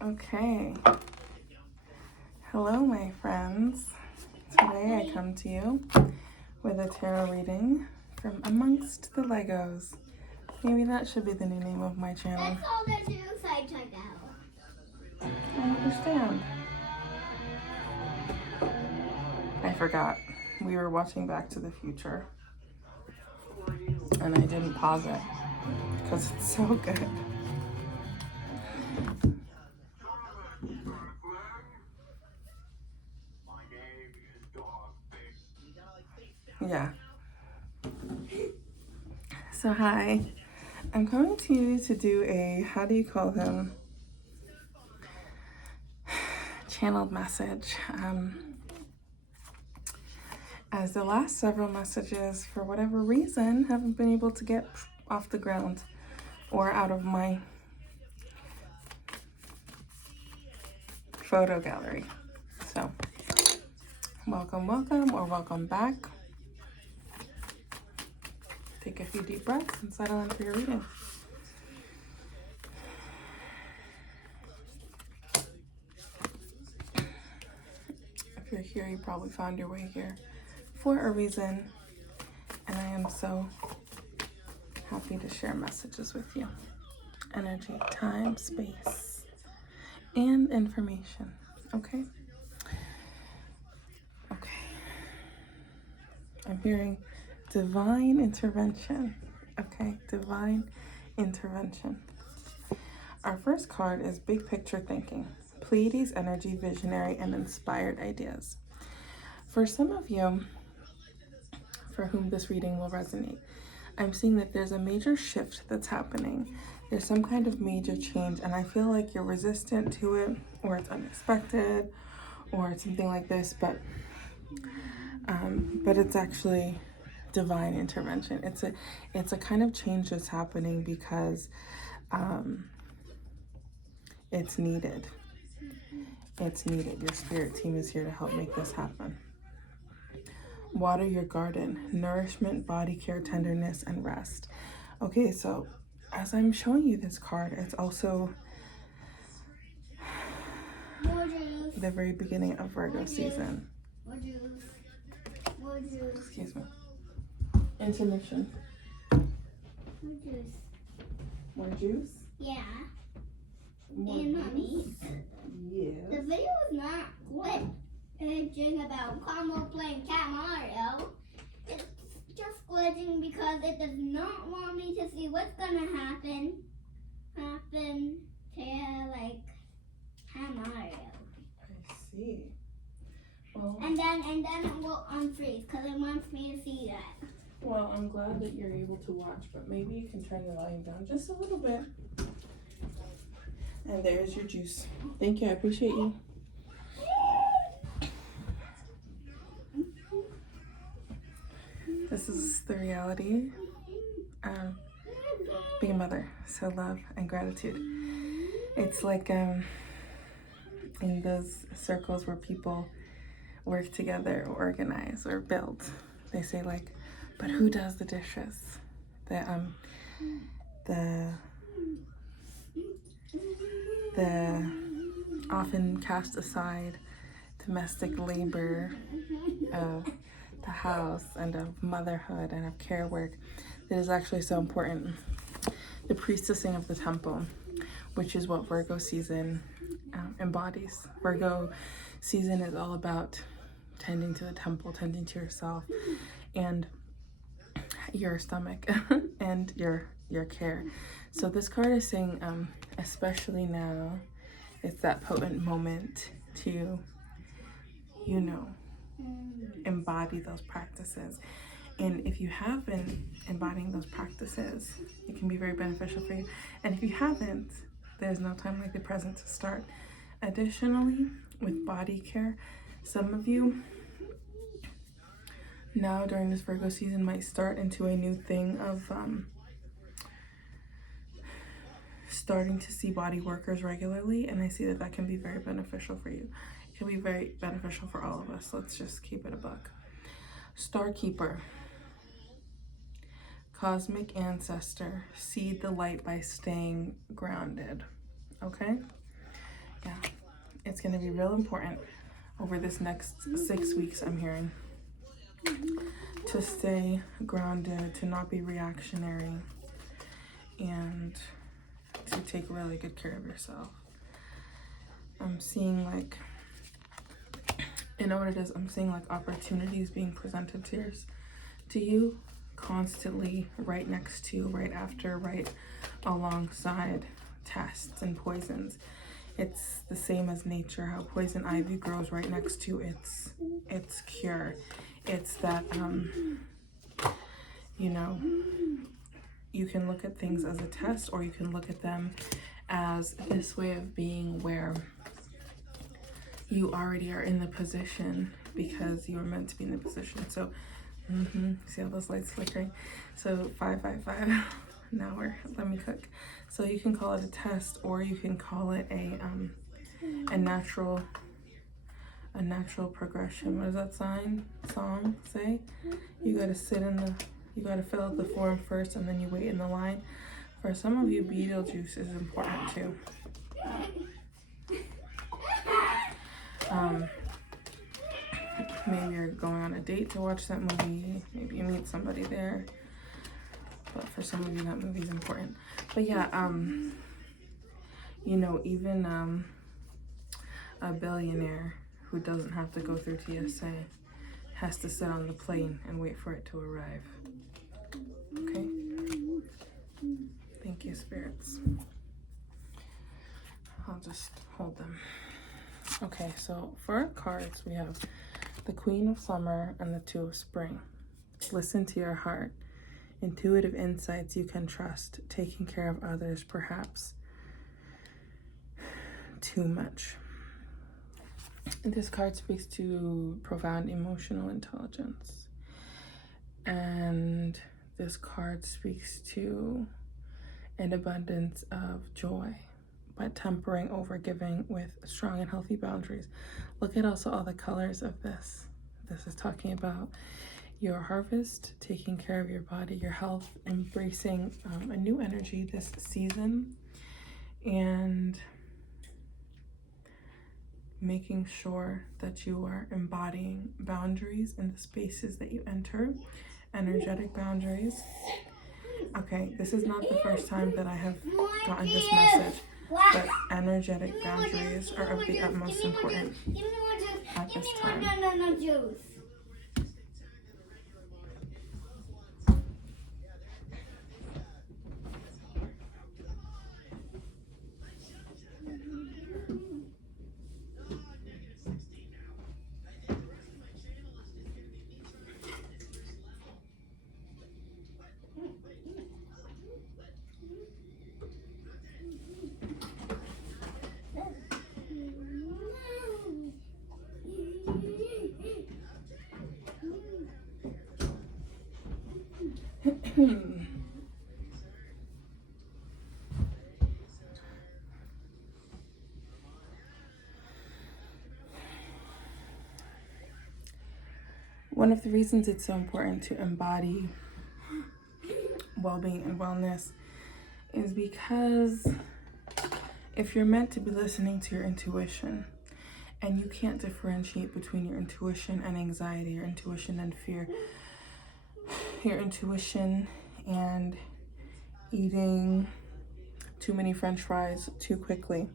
Okay. Hello, my friends. Today I come to you with a tarot reading from Amongst the Legos. Maybe that should be the new name of my channel. That's all the news I took out. I understand. I forgot. We were watching Back to the Future. And I didn't pause it because it's so good. Yeah. So hi. I'm coming to you to do a, how do you call them? Channeled message. As the last several messages, for whatever reason, haven't been able to get off the ground or out of my photo gallery. So, welcome, or welcome back. Take a few deep breaths and settle in for your reading. If you're here, you probably found your way here for a reason, and I am so happy to share messages with you. Energy, time, space, and information. Okay? Okay. I'm hearing divine intervention. Okay? Divine intervention. Our first card is Big Picture Thinking. Pleiades energy, visionary, and inspired ideas. For some of you, for whom this reading will resonate, I'm seeing that there's a major shift that's happening. There's some kind of major change, and I feel like you're resistant to it, or it's unexpected, or it's something like this, but it's actually divine intervention. It's a kind of change that's happening because it's needed. It's needed. Your spirit team is here to help make this happen. Water your garden, nourishment, body care, tenderness, and rest. Okay, so as I'm showing you this card, it's also the very beginning of Virgo season. Excuse me. Intermission. More juice? Yeah. More And Mommy. Yes. The video is not glitching about Carmel playing Cat Mario. It's just glitching because it does not want me to see what's gonna happen to like Cat Mario. I see. Well, and then it will unfreeze because it wants me to see that. Well, I'm glad that you're able to watch, but maybe you can turn the volume down just a little bit. And there's your juice. Thank you. I appreciate you. This is the reality of being a mother. So love and gratitude. It's like in those circles where people work together or organize or build. They say like, but who does the dishes? The often cast aside domestic labor of the house and of motherhood and of care work that is actually so important. The priestessing of the temple, which is what Virgo season embodies. Virgo season is all about tending to the temple, tending to yourself and your stomach and your care. So this card is saying, especially now, it's that potent moment to, embody those practices. And if you have been embodying those practices, it can be very beneficial for you. And if you haven't, there's no time like the present to start. Additionally, with body care, some of you now during this Virgo season might start into a new thing of starting to see body workers regularly, and I see that that can be very beneficial for you. It can be very beneficial for all of us. Let's just keep it a buck. Star Keeper. Cosmic ancestor. Seed the light by staying grounded. Okay? Yeah, it's going to be real important over this next 6 weeks, I'm hearing, to stay grounded, to not be reactionary, and to take really good care of yourself. I'm seeing like, you know what it is? I'm seeing like opportunities being presented to you constantly, right next to, right after, right alongside tests and poisons. It's the same as nature, how poison ivy grows right next to its cure. It's that, you know, you can look at things as a test, or you can look at them as this way of being where you already are in the position because you were meant to be in the position. So, see all those lights flickering? So 555. Now let me cook. So you can call it a test, or you can call it a natural progression. What does that song say? You gotta you gotta fill out the form first, and then you wait in the line. For some of you, Beetlejuice is important too. Maybe you're going on a date to watch that movie. Maybe you meet somebody there. But for some of you, that movie's important. But yeah, you know, even a billionaire who doesn't have to go through TSA has to sit on the plane and wait for it to arrive. Okay? Thank you, spirits. I'll just hold them. Okay, so for our cards, we have the Queen of Summer and the Two of Spring. Listen to your heart. Intuitive insights you can trust. Taking care of others, perhaps too much. This card speaks to profound emotional intelligence. And this card speaks to an abundance of joy, but tempering overgiving with strong and healthy boundaries. Look at also all the colors of this. This is talking about your harvest, taking care of your body, your health, embracing a new energy this season, and making sure that you are embodying boundaries in the spaces that you enter, energetic boundaries. Okay, this is not the first time that I have gotten this message, but energetic boundaries are of the utmost importance at this time. One of the reasons it's so important to embody well-being and wellness is because if you're meant to be listening to your intuition and you can't differentiate between your intuition and anxiety, your intuition and fear, your intuition and eating too many French fries too quickly,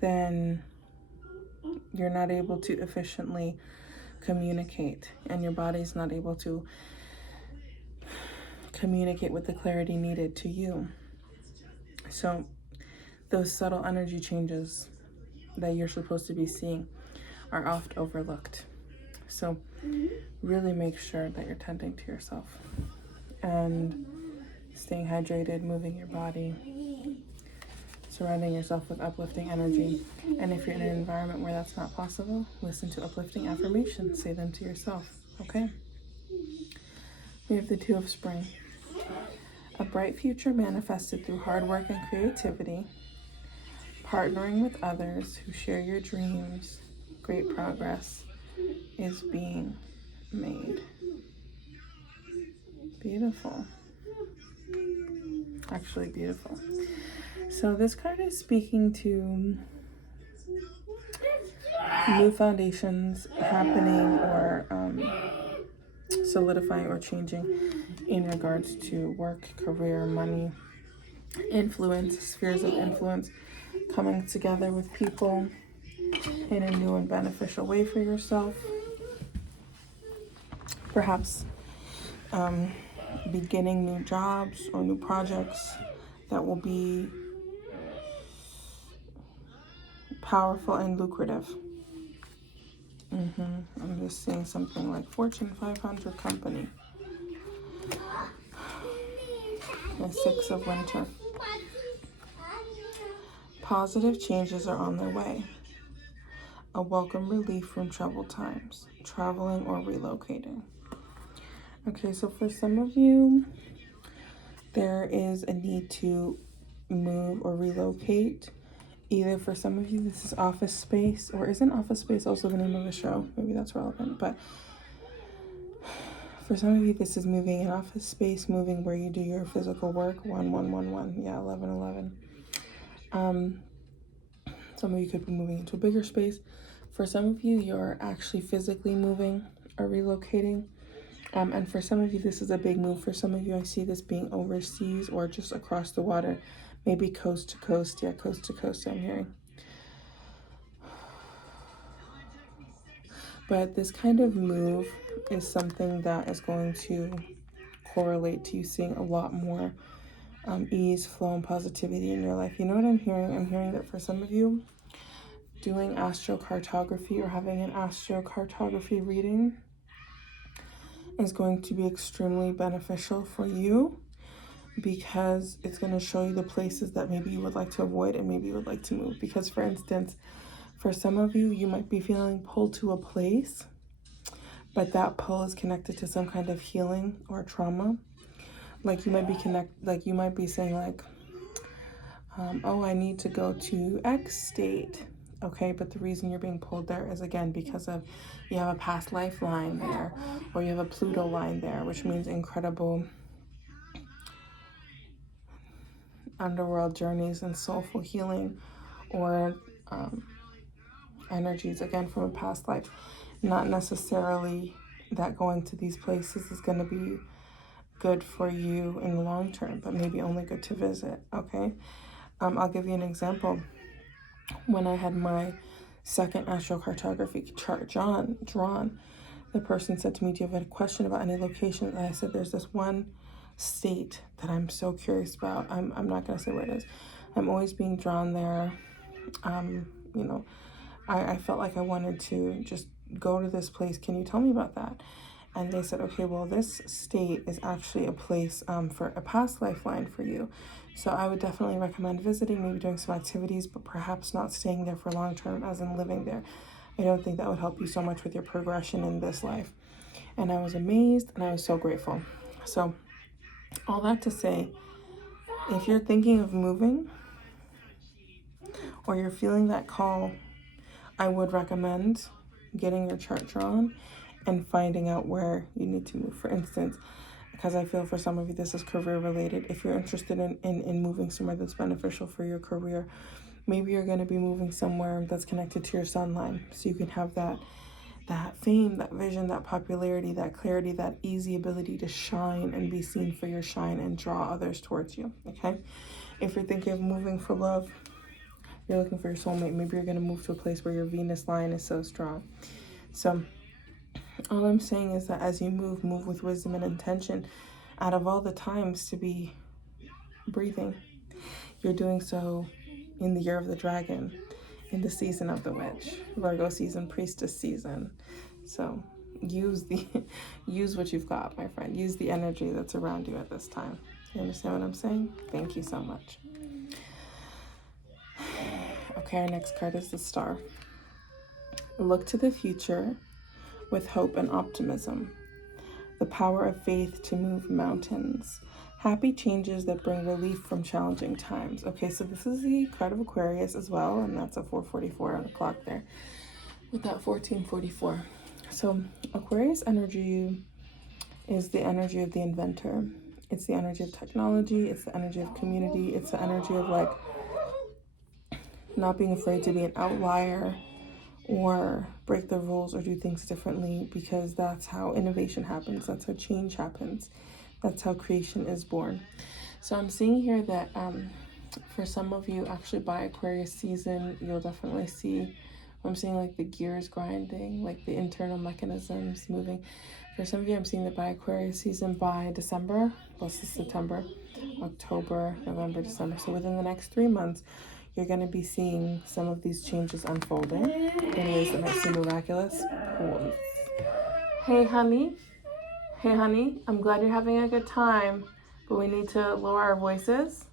then you're not able to efficiently communicate, and your body's not able to communicate with the clarity needed to you. So those subtle energy changes that you're supposed to be seeing are oft overlooked. So really make sure that you're tending to yourself and staying hydrated, moving your body, surrounding yourself with uplifting energy. And if you're in an environment where that's not possible, listen to uplifting affirmations. Say them to yourself, okay? We have the Two of Spring. A bright future manifested through hard work and creativity, partnering with others who share your dreams. Great progress is being made. Beautiful. Actually beautiful. So this card is speaking to new foundations happening or solidifying or changing in regards to work, career, money, influence, spheres of influence coming together with people in a new and beneficial way for yourself. Perhaps beginning new jobs or new projects that will be powerful and lucrative. I'm just seeing something like Fortune 500 company. The Six of Winter. Positive changes are on their way. A welcome relief from troubled times, traveling or relocating. Okay, so for some of you, there is a need to move or relocate. Either for some of you, this is office space, or isn't office space also the name of a show? Maybe that's relevant, but for some of you, this is moving in office space, moving where you do your physical work. 1111, yeah, 1111. Some of you could be moving into a bigger space. For some of you, you're actually physically moving or relocating. And for some of you, this is a big move. For some of you, I see this being overseas or just across the water, maybe coast to coast. Yeah, coast to coast, I'm hearing. But this kind of move is something that is going to correlate to you seeing a lot more ease, flow, and positivity in your life. You know what I'm hearing? I'm hearing that for some of you, doing astrocartography or having an astrocartography reading is going to be extremely beneficial for you, because it's going to show you the places that maybe you would like to avoid and maybe you would like to move. Because, for instance, for some of you, you might be feeling pulled to a place, but that pull is connected to some kind of healing or trauma. Like you might be saying like, oh, I need to go to X state. Okay, but the reason you're being pulled there is, again, because of you have a past life line there, or you have a Pluto line there, which means incredible underworld journeys and soulful healing, or energies, again, from a past life. Not necessarily that going to these places is going to be good for you in the long term, but maybe only good to visit, okay? I'll give you an example. When I had my second astrocartography chart drawn, the person said to me, do you have a question about any location? And I said, there's this one state that I'm so curious about. I'm not going to say where it is. I'm always being drawn there. You know, I felt like I wanted to just go to this place. Can you tell me about that? And they said, okay, well, this state is actually a place for a past lifeline for you. So I would definitely recommend visiting, maybe doing some activities, but perhaps not staying there for long term, as in living there. I don't think that would help you so much with your progression in this life. And I was amazed and I was so grateful. So all that to say, if you're thinking of moving or you're feeling that call, I would recommend getting your chart drawn and finding out where you need to move. For instance, because I feel for some of you this is career related. If you're interested in moving somewhere that's beneficial for your career, maybe you're going to be moving somewhere that's connected to your sun line, so you can have that fame, that vision, that popularity, that clarity, that easy ability to shine and be seen for your shine and draw others towards you, okay? If you're thinking of moving for love, you're looking for your soulmate, maybe you're going to move to a place where your Venus line is so strong. So all I'm saying is that as you move with wisdom and intention. Out of all the times to be breathing, you're doing so in the year of the dragon, in the season of the witch, Virgo season, priestess season. So use what you've got, my friend. Use the energy that's around you at this time. You understand what I'm saying? Thank you so much. Okay, our next card is the Star. Look to the future with hope and optimism. The power of faith to move mountains. Happy changes that bring relief from challenging times. Okay, so this is the card of Aquarius as well, and that's a 444 on the clock there with that 1444. So Aquarius energy is the energy of the inventor. It's the energy of technology. It's the energy of community. It's the energy of, like, not being afraid to be an outlier or break the rules or do things differently, because that's how innovation happens, that's how change happens, that's how creation is born. So I'm seeing here that for some of you, actually by Aquarius season, you'll definitely see, I'm seeing like the gears grinding, like the internal mechanisms moving. For some of you, I'm seeing that by Aquarius season, by December, plus is September, October, November, December. So within the next 3 months, you're going to be seeing some of these changes unfolding in ways that might seem miraculous. Cool. Hey, honey. Hey, honey. I'm glad you're having a good time, but we need to lower our voices.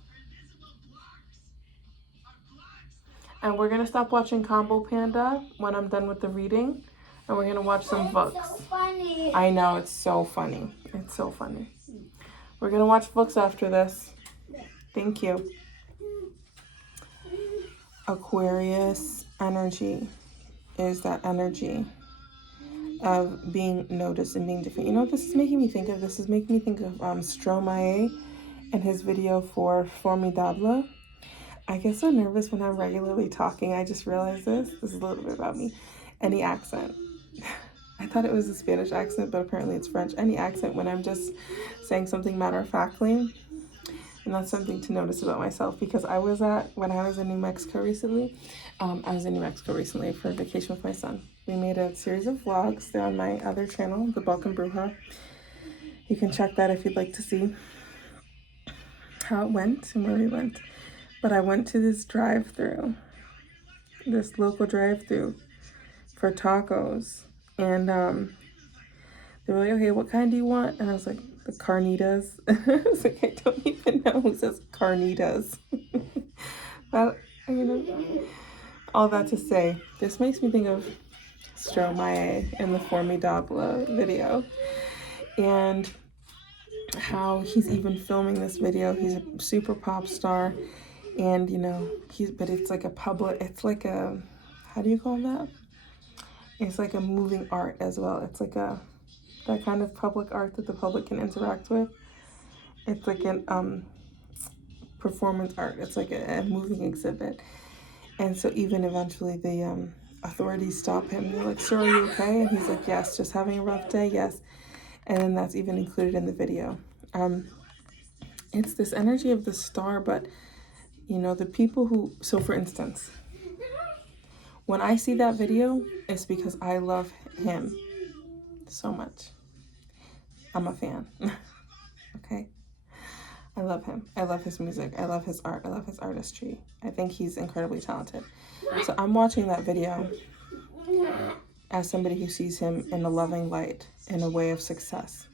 And we're going to stop watching Combo Panda when I'm done with the reading. And we're going to watch some books. It's so funny. I know, it's so funny. It's so funny. We're going to watch books after this. Thank you. Aquarius energy is that energy of being noticed and being different. You know what this is making me think of? This is making me think of Stromae and his video for Formidable. I get so nervous when I'm regularly talking. I just realized this. This is a little bit about me. Any accent. I thought it was a Spanish accent, but apparently it's French. Any accent when I'm just saying something matter-of-factly. And that's something to notice about myself, because when I was in New Mexico recently, I was in New Mexico recently for a vacation with my son. We made a series of vlogs. They're on my other channel, The Balkan Bruja. You can check that if you'd like to see how it went and where we went. But I went to this local drive-thru for tacos. And they were like, okay, what kind do you want? And I was like, the carnitas. I was like, I don't even know who says carnitas. But, all that to say, this makes me think of Stromae in the Formidable video. And how he's even filming this video. He's a super pop star. And, but it's like how do you call that? It's like a moving art as well. It's like that kind of public art that the public can interact with. It's like an performance art. It's like a moving exhibit. And so even eventually the authorities stop him. They're like, sir, are you okay? And he's like, yes, just having a rough day, yes. And then that's even included in the video. It's this energy of the star, but, the people who, so for instance, when I see that video, it's because I love him so much. I'm a fan. Okay? I love him. I love his music. I love his art. I love his artistry. I think he's incredibly talented. So I'm watching that video as somebody who sees him in a loving light, in a way of success.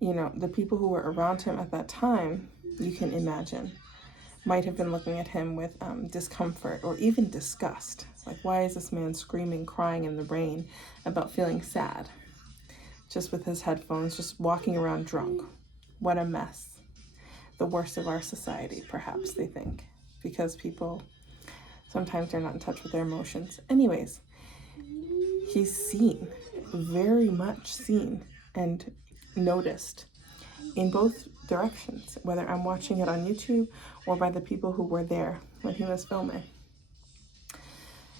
The people who were around him at that time, you can imagine, might have been looking at him with discomfort or even disgust. Like, why is this man screaming, crying in the rain about feeling sad? Just with his headphones, just walking around drunk. What a mess. The worst of our society, perhaps, they think. Because people, sometimes they're not in touch with their emotions. Anyways, he's seen, very much seen and noticed in both directions, whether I'm watching it on YouTube or by the people who were there when he was filming.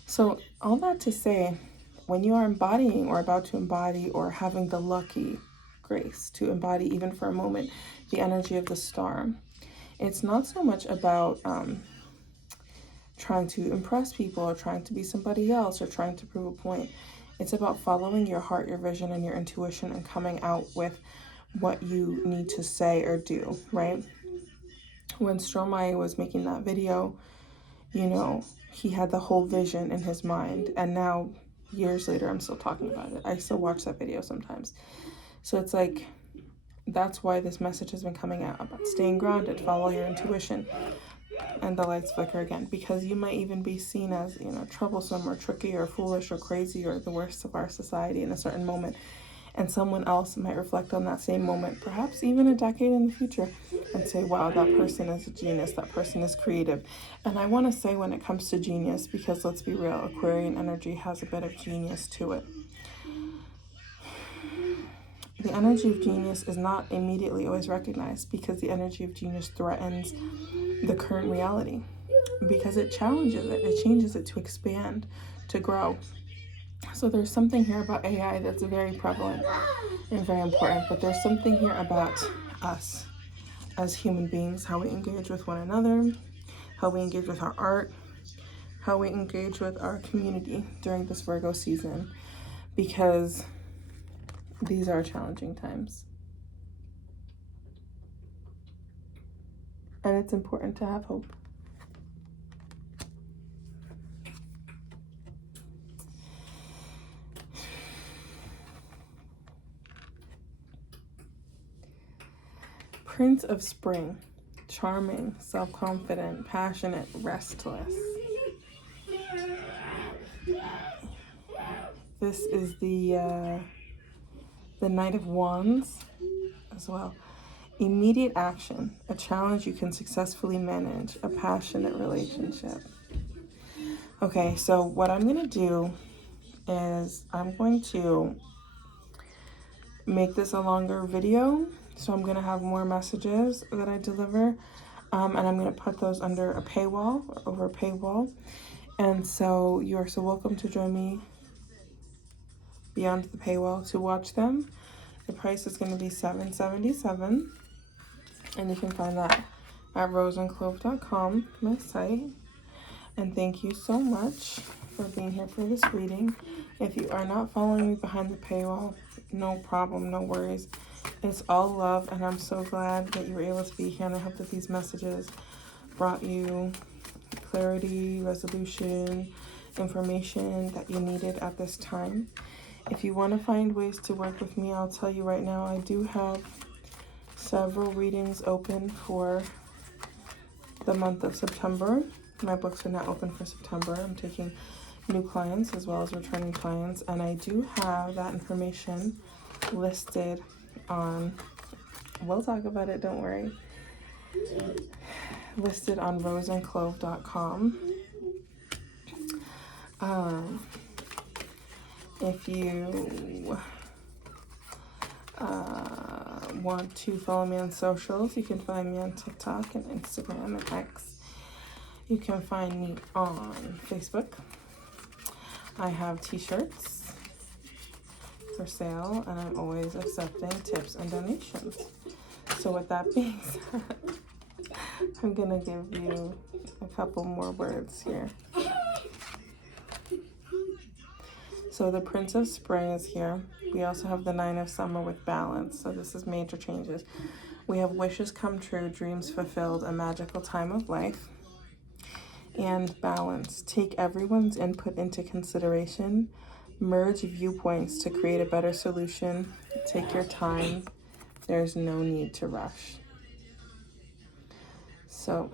So all that to say, when you are embodying or about to embody or having the lucky grace to embody even for a moment the energy of the star, it's not so much about trying to impress people or trying to be somebody else or trying to prove a point. It's about following your heart, your vision, and your intuition and coming out with what you need to say or do, right? When Stromae was making that video, he had the whole vision in his mind. And now, years later, I'm still talking about it. I still watch that video sometimes. So it's like, that's why this message has been coming out about staying grounded, follow your intuition. And the lights flicker again, because you might even be seen as, troublesome or tricky or foolish or crazy or the worst of our society in a certain moment. And someone else might reflect on that same moment, perhaps even a decade in the future, and say, wow, that person is a genius, that person is creative. And I want to say, when it comes to genius, because let's be real, Aquarian energy has a bit of genius to it. The energy of genius is not immediately always recognized, because the energy of genius threatens the current reality. because it challenges it. It changes it to expand, to grow. So there's something here about AI that's very prevalent and very important, but there's something here about us as human beings, how we engage with one another, how we engage with our art, how we engage with our community during this Virgo season, because these are challenging times. And it's important to have hope. Prince of Spring, charming, self-confident, passionate, restless. This is the Knight of Wands as well. Immediate action, a challenge you can successfully manage, a passionate relationship. Okay, so what I'm going to do is I'm going to make this a longer video. So I'm going to have more messages that I deliver. And I'm going to put those under a paywall, or over a paywall. And so you are so welcome to join me beyond the paywall to watch them. The price is going to be $7.77. And you can find that at roseandclove.com, my site. And thank you so much for being here for this reading. If you are not following me behind the paywall, no problem, no worries. It's all love, and I'm so glad that you were able to be here, and I hope that these messages brought you clarity, resolution, information that you needed at this time. If you want to find ways to work with me, I'll tell you right now, I do have several readings open for the month of September. My books are not open for September. I'm taking new clients as well as returning clients, and I do have that information listed on, we'll talk about it, don't worry, listed on roseandclove.com. If you want to follow me on socials, you can find me on TikTok and Instagram and X. You can find me on Facebook. I have t-shirts for sale, and I'm always accepting tips and donations. So with that being said, I'm gonna give you a couple more words here. So the Prince of Spring is here. We also have the Nine of Summer with balance. So this is major changes. We have wishes come true, dreams fulfilled, a magical time of life. And balance. Take everyone's input into consideration. Merge viewpoints to create a better solution. Take your time. There's no need to rush. So,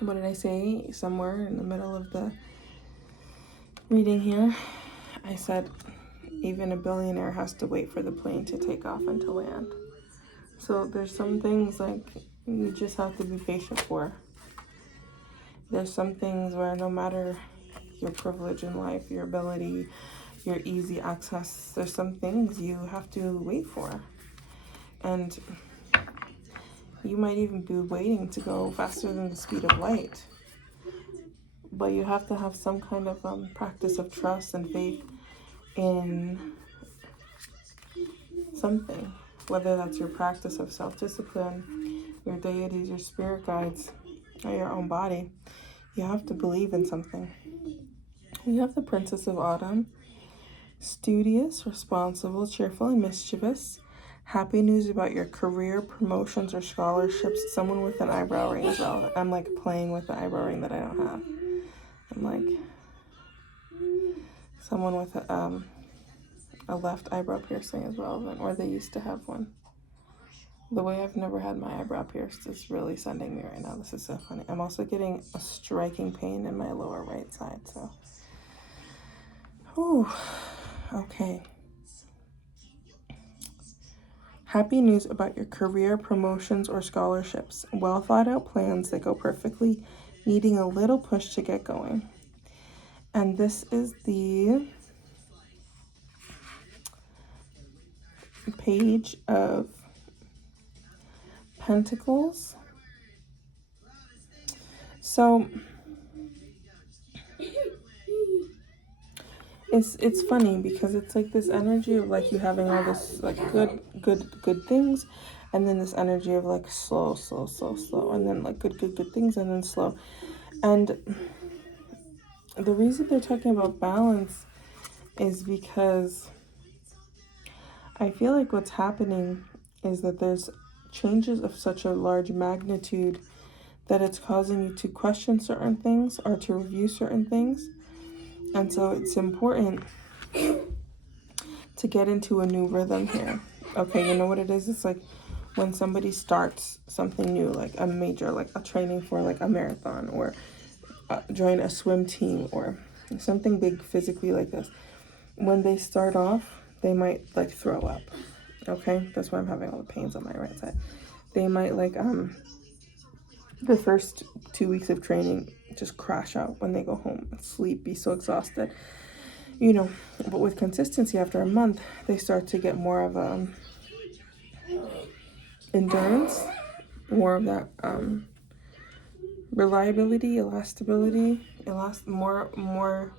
what did I say? Somewhere in the middle of the reading here, I said, even a billionaire has to wait for the plane to take off and to land. So there's some things like you just have to be patient for. There's some things where no matter your privilege in life, your ability, your easy access, there's some things you have to wait for. And you might even be waiting to go faster than the speed of light. But you have to have some kind of practice of trust and faith in something, whether that's your practice of self-discipline, your deities, your spirit guides, or your own body. You have to believe in something. We have the Princess of Autumn, studious, responsible, cheerful, and mischievous. Happy news about your career, promotions, or scholarships. Someone with an eyebrow ring as well. I'm like playing with the eyebrow ring that I don't have. I'm like someone with a left eyebrow piercing is relevant, or they used to have one. The way I've never had my eyebrow pierced is really sending me right now. This is so funny. I'm also getting a striking pain in my lower right side, so. Whew. Okay. Happy news about your career, promotions, or scholarships. Well thought out plans that go perfectly, needing a little push to get going. And this is the Page of Pentacles. So it's funny because it's like this energy of like you having all this like good things, and then this energy of like slow, and then like good things, and then slow. And the reason they're talking about balance is because I feel like what's happening is that there's changes of such a large magnitude that it's causing you to question certain things or to review certain things. And so it's important to get into a new rhythm here. Okay, you know what it is? It's like when somebody starts something new, like a major, like a training for like a marathon, or join a swim team, or something big physically like this. When they start off, they might like throw up. Okay, that's why I'm having all the pains on my right side. They might like the first 2 weeks of training just crash out when they go home, sleep, be so exhausted, you know. But with consistency, after a month, they start to get more of endurance, more of that reliability, more.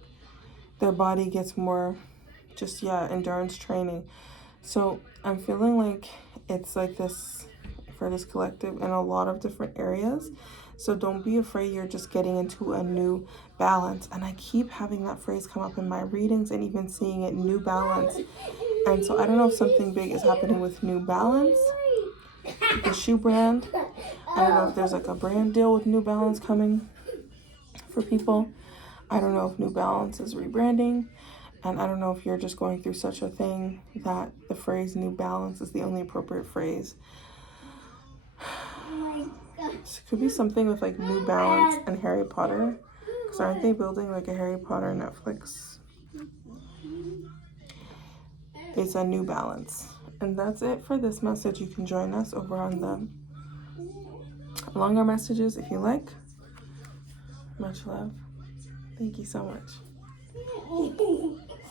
Their body gets more, just endurance training. So I'm feeling like it's like this for this collective in a lot of different areas. So don't be afraid you're just getting into a new balance. And I keep having that phrase come up in my readings and even seeing it, new balance. And so I don't know if something big is happening with New Balance, the shoe brand. I don't know if there's like a brand deal with New Balance coming for people. I don't know if New Balance is rebranding. And I don't know if you're just going through such a thing that the phrase New Balance is the only appropriate phrase. This could be something with like New Balance and Harry Potter. Because aren't they building like a Harry Potter Netflix? It's a New Balance. And that's it for this message. You can join us over on the longer messages if you like. Much love. Thank you so much.